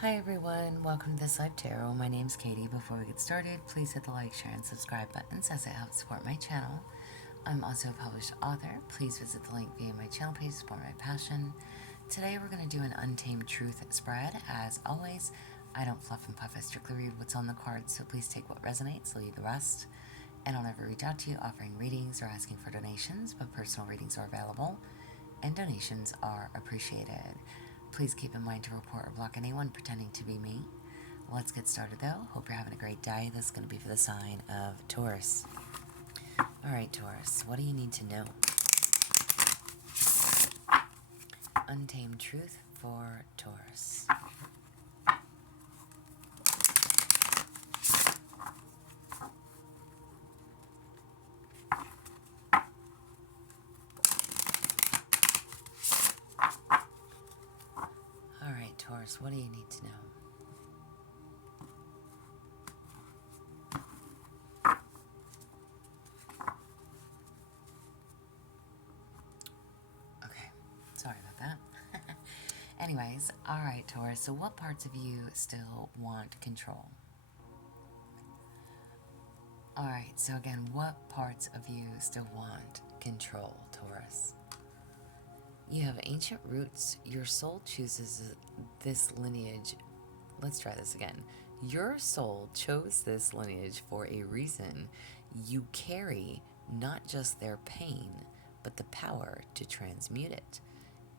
Hi everyone, welcome to this live tarot. My name's Katie. Before we get started, please hit the like, share, and subscribe buttons as it helps support my channel. I'm also a published author. Please visit the link via my channel page to support my passion. Today we're going to do an Untamed Truth spread. As always, I don't fluff and puff, I strictly read what's on the cards, so please take what resonates, leave the rest. And I'll never reach out to you offering readings or asking for donations, but personal readings are available, and donations are appreciated. Please keep in mind to report or block anyone pretending to be me. Let's get started though. Hope you're having a great day. This is going to be for the sign of Taurus. Alright, Taurus, what do you need to know? Untamed Truth for Taurus. Alright, Taurus, what do you need to know? Okay, sorry about that. Anyways, alright, Taurus, so what parts of you still want control? Alright, so again, what parts of you still want control, Taurus? You have ancient roots. Your soul chooses this lineage. Let's try this again. Your soul chose this lineage for a reason. You carry not just their pain, but the power to transmute it.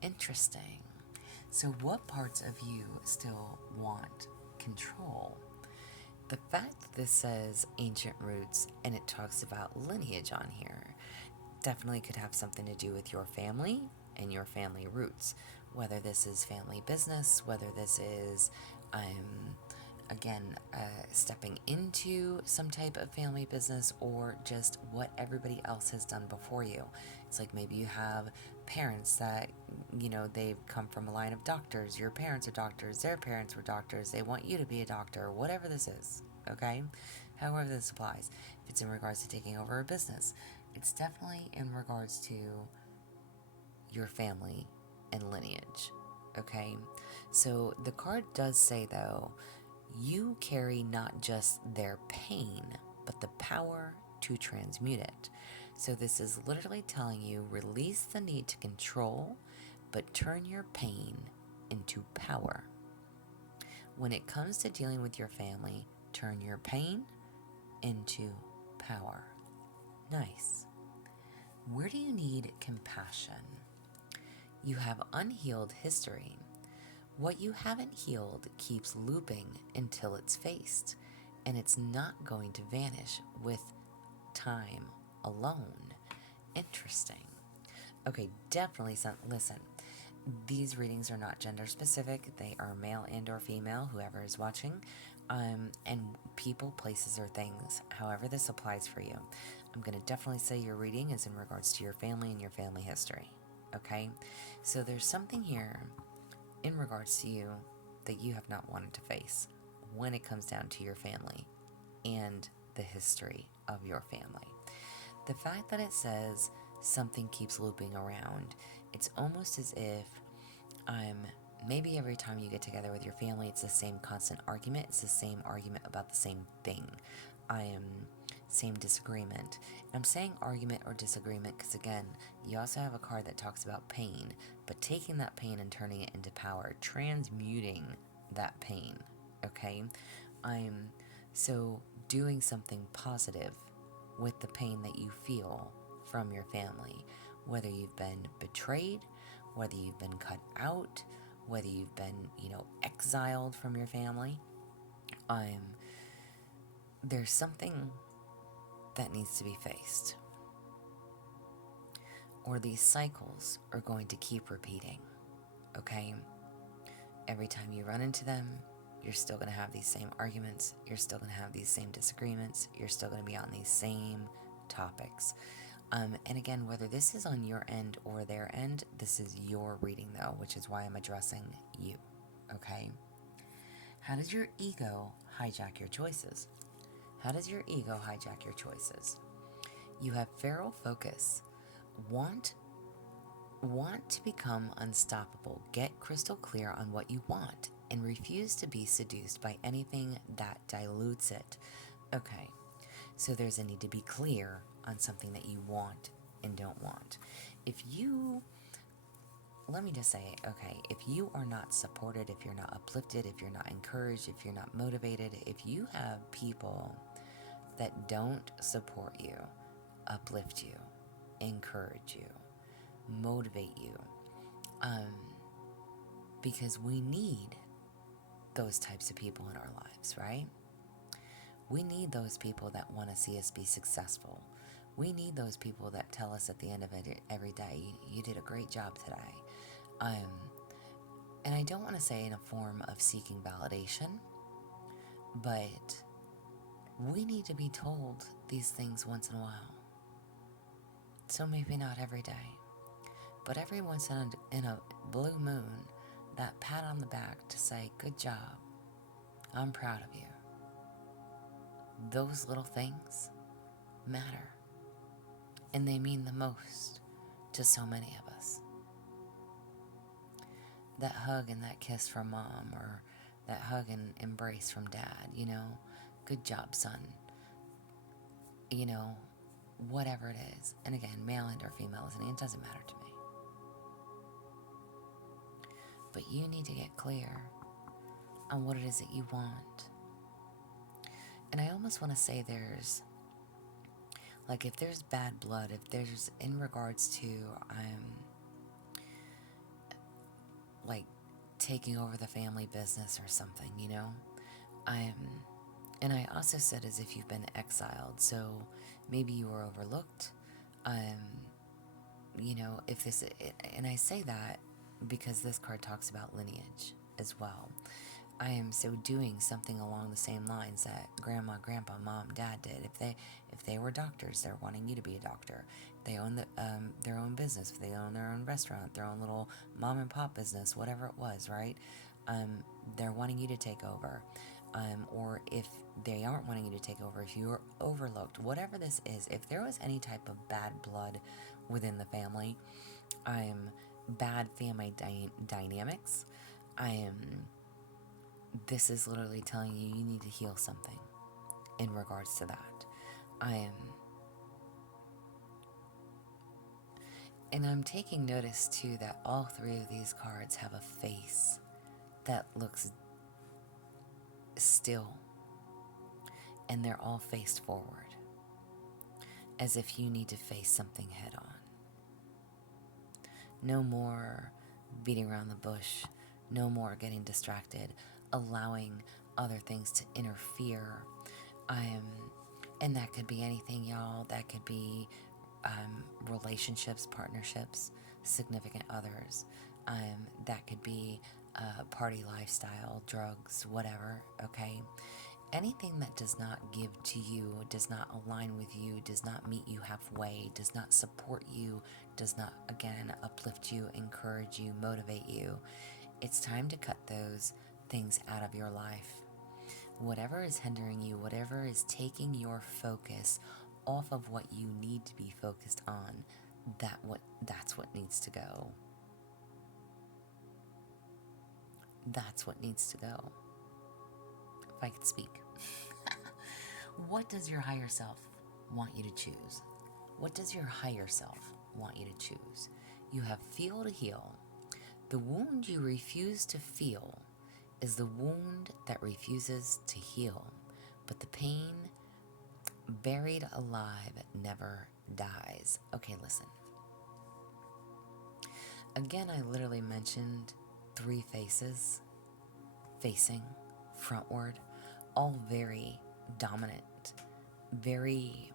Interesting. So what parts of you still want control? The fact that this says ancient roots and it talks about lineage on here definitely could have something to do with your family and your family roots. Whether this is family business, whether this is, again, stepping into some type of family business, or just what everybody else has done before you. It's like maybe you have parents that, they've come from a line of doctors. Your parents are doctors, their parents were doctors, they want you to be a doctor, whatever this is, okay? However this applies. If it's in regards to taking over a business, it's definitely in regards to your family and lineage, okay? So the card does say, though, you carry not just their pain, but the power to transmute it. So this is literally telling you, release the need to control, but turn your pain into power. When it comes to dealing with your family, turn your pain into power. Nice. Where do you need compassion? You have unhealed history. What you haven't healed keeps looping until it's faced, and it's not going to vanish with time alone. Interesting. Okay, definitely listen. These readings are not gender specific. They are male and or female, whoever is watching, and people, places, or things. However this applies for you. I'm going to definitely say your reading is in regards to your family and your family history. Okay? So there's something here in regards to you that you have not wanted to face when it comes down to your family and the history of your family. The fact that it says something keeps looping around, it's almost as if maybe every time you get together with your family, it's the same constant argument. It's the same argument about the same thing. Same disagreement. And I'm saying argument or disagreement because, again, you also have a card that talks about pain, but taking that pain and turning it into power, transmuting that pain, okay? So doing something positive with the pain that you feel from your family, whether you've been betrayed, whether you've been cut out, whether you've been, exiled from your family. There's something that needs to be faced, or these cycles are going to keep repeating, okay? Every time you run into them, you're still going to have these same arguments, you're still going to have these same disagreements, you're still going to be on these same topics. And again, whether this is on your end or their end, this is your reading though, which is why I'm addressing you, okay? How does your ego hijack your choices? How does your ego hijack your choices? You have feral focus. Want Want to become unstoppable. Get crystal clear on what you want and refuse to be seduced by anything that dilutes it. Okay, so there's a need to be clear on something that you want and don't want. Let me just say, okay, if you are not supported, if you're not uplifted, if you're not encouraged, if you're not motivated, if you have people that don't support you, uplift you, encourage you, motivate you, because we need those types of people in our lives, right? We need those people that want to see us be successful. We need those people that tell us at the end of it every day, you did a great job today. And I don't want to say in a form of seeking validation, but we need to be told these things once in a while. So maybe not every day, but every once in a blue moon, that pat on the back to say, good job, I'm proud of you. Those little things matter, and they mean the most to so many of us. That hug and that kiss from mom, or that hug and embrace from dad, good job, son, whatever it is. And again, male and or female, listening, it doesn't matter to me. But you need to get clear on what it is that you want. And I almost want to say there's, like, if there's bad blood, if there's in regards to, like, taking over the family business or something, and I also said as if you've been exiled, so maybe you were overlooked, if this, and I say that because this card talks about lineage as well. I am so doing something along the same lines that grandma, grandpa, mom, dad did. If they were doctors, they're wanting you to be a doctor. If they own their own business, if they own their own restaurant, their own little mom and pop business, whatever it was, right? They're wanting you to take over. Or if they aren't wanting you to take over, if you're overlooked, whatever this is, if there was any type of bad blood within the family, bad family dynamics, this is literally telling you you need to heal something in regards to that. And I'm taking notice too that all three of these cards have a face that looks still, and they're all faced forward, as if you need to face something head on. No more beating around the bush, no more getting distracted, allowing other things to interfere. And that could be anything, y'all. That could be relationships, partnerships, significant others. That could be party lifestyle, drugs, whatever, okay? Anything that does not give to you, does not align with you, does not meet you halfway, does not support you, does not, again, uplift you, encourage you, motivate you, it's time to cut those things out of your life. Whatever is hindering you, whatever is taking your focus off of what you need to be focused on, that's what needs to go. That's what needs to go. If I could speak. What does your higher self want you to choose? What does your higher self want you to choose? You have feel to heal. The wound you refuse to feel is the wound that refuses to heal. But the pain buried alive never dies. Okay, listen. Again, I literally mentioned 3 faces, facing, frontward, all very dominant, very,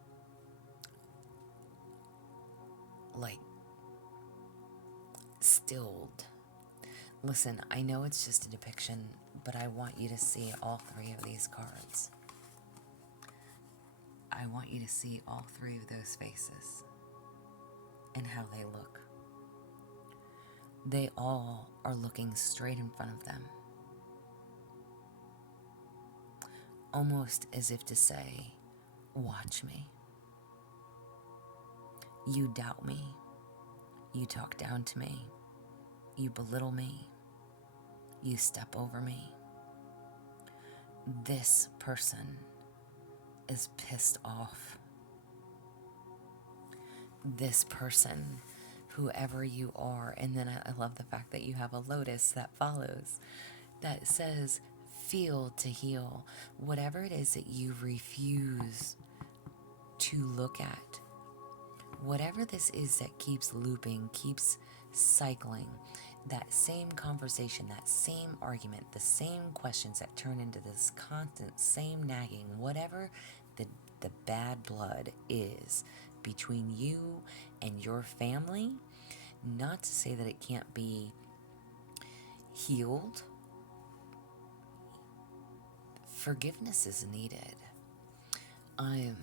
like, stilled. Listen, I know it's just a depiction, but I want you to see all 3 of these cards. I want you to see all 3 of those faces and how they look. They all are looking straight in front of them, almost as if to say, watch me. You doubt me. You talk down to me. You belittle me. You step over me. This person is pissed off. This person, whoever you are, and then I love the fact that you have a lotus that follows, that says, feel to heal. Whatever it is that you refuse to look at, whatever this is that keeps looping, keeps cycling, that same conversation, that same argument, the same questions that turn into this constant same nagging, whatever the bad blood is between you and your family, not to say that it can't be healed. Forgiveness is needed. And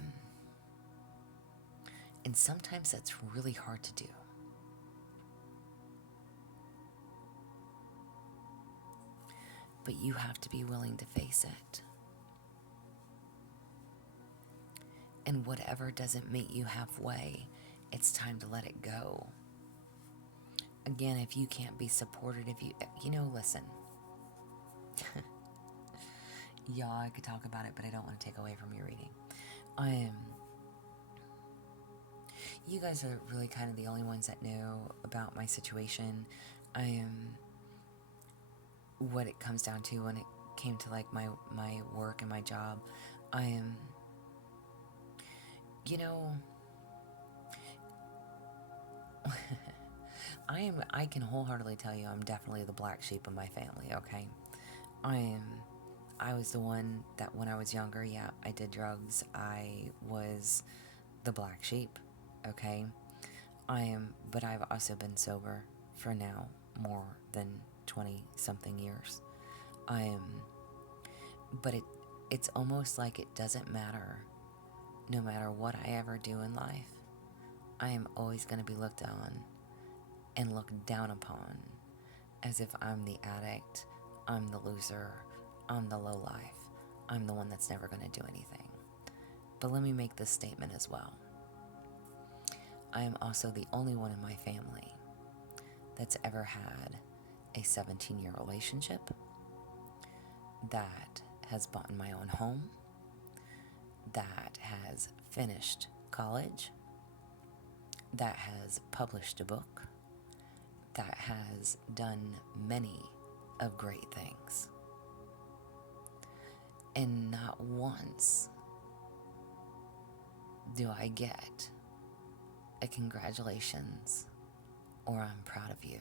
sometimes that's really hard to do. But you have to be willing to face it. And whatever doesn't meet you halfway, it's time to let it go. Again, if you can't be supported, listen. Y'all, I could talk about it, but I don't want to take away from your reading. You guys are really kind of the only ones that know about my situation. What it comes down to when it came to like my work and my job. I can wholeheartedly tell you I'm definitely the black sheep of my family, okay? I was the one that when I was younger, yeah, I did drugs. I was the black sheep, okay? But I've also been sober for now more than 20 something years. But it's almost like it doesn't matter. No matter what I ever do in life, I am always going to be looked on and looked down upon as if I'm the addict, I'm the loser, I'm the lowlife, I'm the one that's never going to do anything. But let me make this statement as well. I am also the only one in my family that's ever had a 17-year relationship, that has bought my own home, that has finished college, that has published a book, that has done many of great things. And not once do I get a congratulations or I'm proud of you.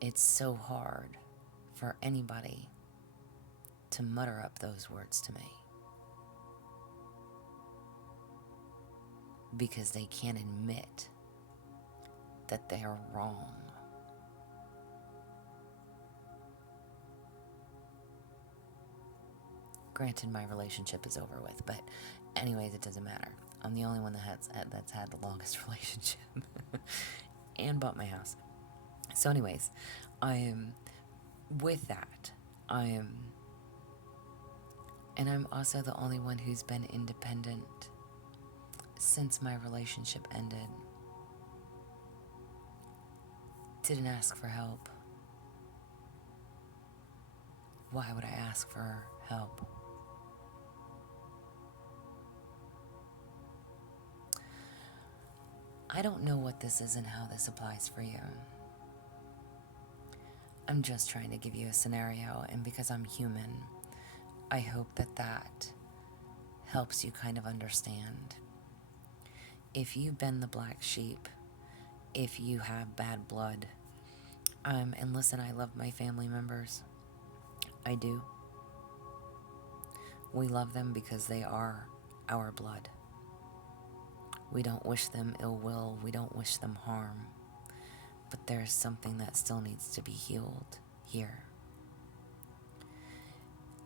It's so hard for anybody to mutter up those words to me because they can't admit that they are wrong. Granted, my relationship is over with, but anyways, it doesn't matter. I'm the only one that's had the longest relationship and bought my house. So anyways, with that, and I'm also the only one who's been independent since my relationship ended. Didn't ask for help. Why would I ask for help? I don't know what this is and how this applies for you. I'm just trying to give you a scenario, and because I'm human, I hope that helps you kind of understand. If you've been the black sheep, if you have bad blood, and listen, I love my family members. I do. We love them because they are our blood. We don't wish them ill will. We don't wish them harm. But there's something that still needs to be healed here.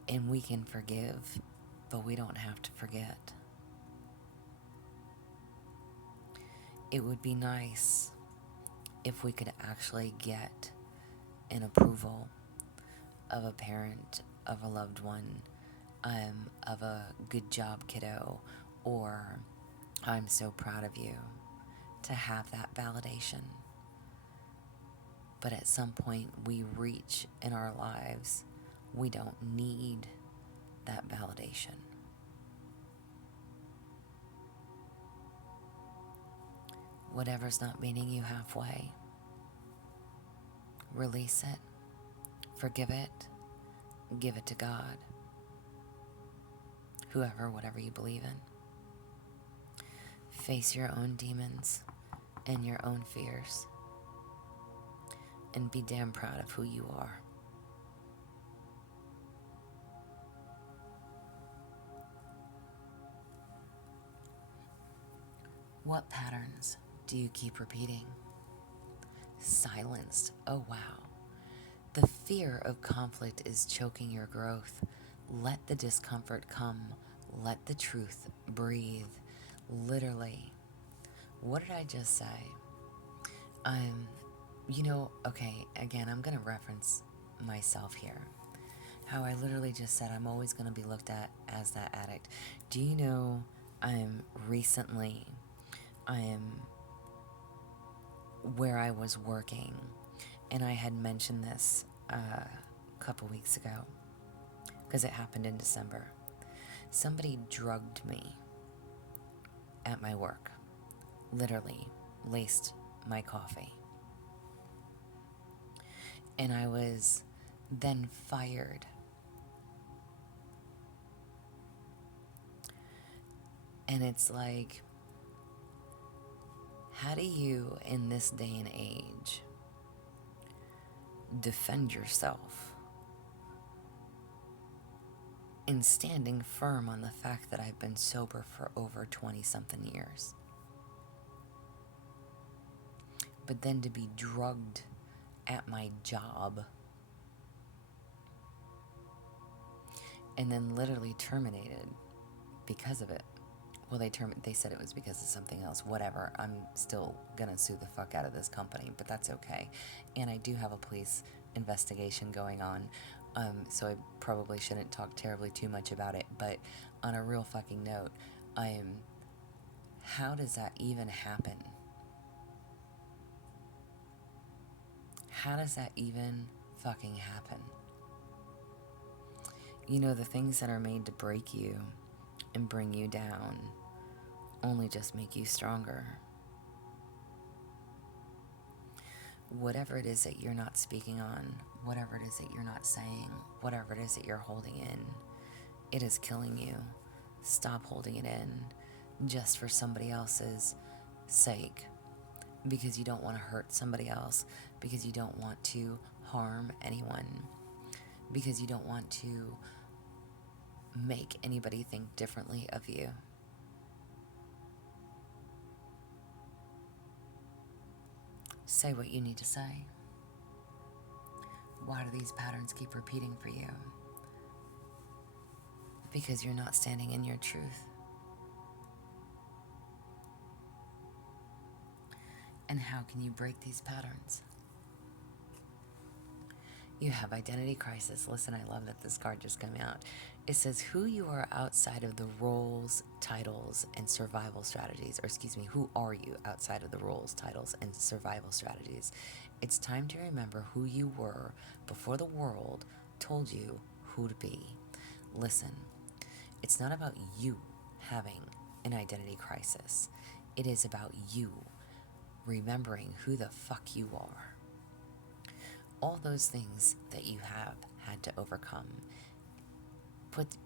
And we can forgive, but we don't have to forget. It would be nice if we could actually get an approval of a parent, of a loved one, of a good job kiddo, or I'm so proud of you to have that validation. But at some point we reach in our lives, we don't need that validation. Whatever's not meeting you halfway, release it, forgive it, give it to God, whoever, whatever you believe in. Face your own demons and your own fears, and be damn proud of who you are. What patterns do you keep repeating? Silenced. Oh, wow. The fear of conflict is choking your growth. Let the discomfort come. Let the truth breathe. Literally. What did I just say? Okay, again, I'm going to reference myself here. How I literally just said I'm always going to be looked at as that addict. Do you know recently, where I was working, and I had mentioned this a couple weeks ago, because it happened in December. Somebody drugged me at my work, literally laced my coffee. And I was then fired. And it's like, how do you, in this day and age, defend yourself in standing firm on the fact that I've been sober for over 20-something years? But then to be drugged at my job and then literally terminated because of it. Well, they said it was because of something else. Whatever. I'm still gonna sue the fuck out of this company, but that's okay. And I do have a police investigation going on, so I probably shouldn't talk terribly too much about it. But on a real fucking note, how does that even happen? How does that even fucking happen? You know, the things that are made to break you and bring you down only just make you stronger. Whatever it is that you're not speaking on, whatever it is that you're not saying, whatever it is that you're holding in, it is killing you. Stop holding it in just for somebody else's sake, because you don't want to hurt somebody else, because you don't want to harm anyone, because you don't want to make anybody think differently of you. Say what you need to say. Why do these patterns keep repeating for you? Because you're not standing in your truth. And how can you break these patterns? You have identity crisis. Listen, I love that this card just came out. It says who you are outside of the roles, titles, and survival strategies. Or excuse me, who are you outside of the roles, titles, and survival strategies? It's time to remember who you were before the world told you who to be. Listen, it's not about you having an identity crisis. It is about you remembering who the fuck you are. All those things that you have had to overcome.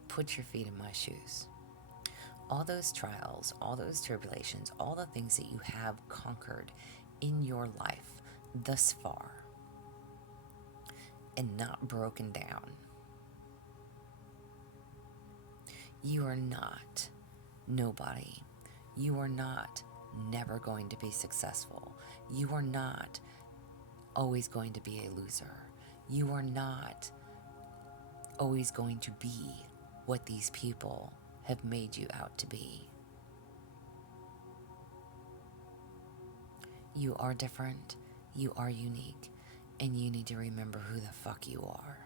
Put your feet in my shoes. All those trials, all those tribulations, all the things that you have conquered in your life thus far and not broken down. You are not nobody. You are not never going to be successful. You are not always going to be a loser. You are not always going to be what these people have made you out to be. You are different, you are unique, and you need to remember who the fuck you are.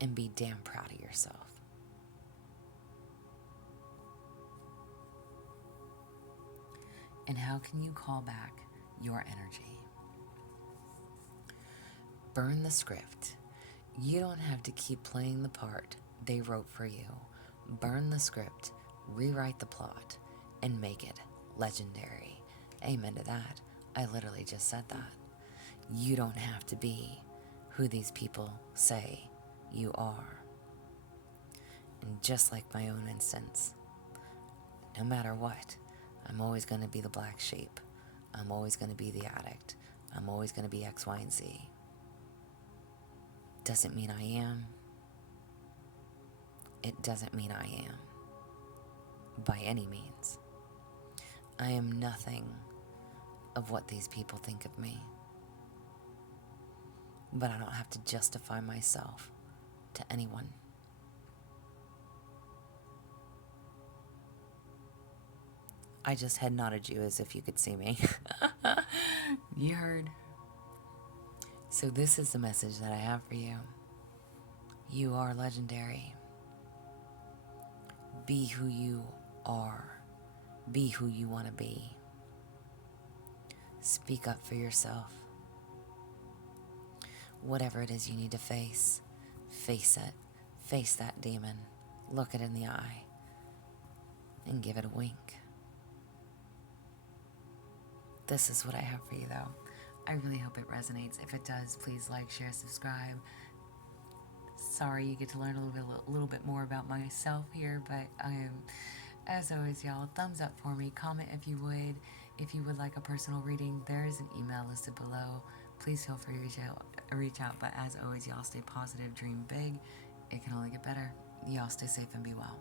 And be damn proud of yourself. And how can you call back your energy? Burn the script. You don't have to keep playing the part they wrote for you. Burn the script, rewrite the plot, and make it legendary. Amen to that. I literally just said that. You don't have to be who these people say you are. And just like my own instance, no matter what, I'm always going to be the black sheep. I'm always going to be the addict. I'm always going to be X, Y, and Z. Doesn't mean I am. It doesn't mean I am. By any means. I am nothing of what these people think of me. But I don't have to justify myself to anyone. I just head nodded you as if you could see me. You heard. So this is the message that I have for you. You are legendary. Be who you are. Be who you want to be. Speak up for yourself. Whatever it is you need to face it. Face that demon. Look it in the eye. And give it a wink. This is what I have for you, though. I really hope it resonates. If it does, please like, share, subscribe. Sorry you get to learn a little bit more about myself here, but as always, y'all, thumbs up for me. Comment if you would. If you would like a personal reading, there is an email listed below. Please feel free to reach out. But as always, y'all, stay positive, dream big. It can only get better. Y'all stay safe and be well.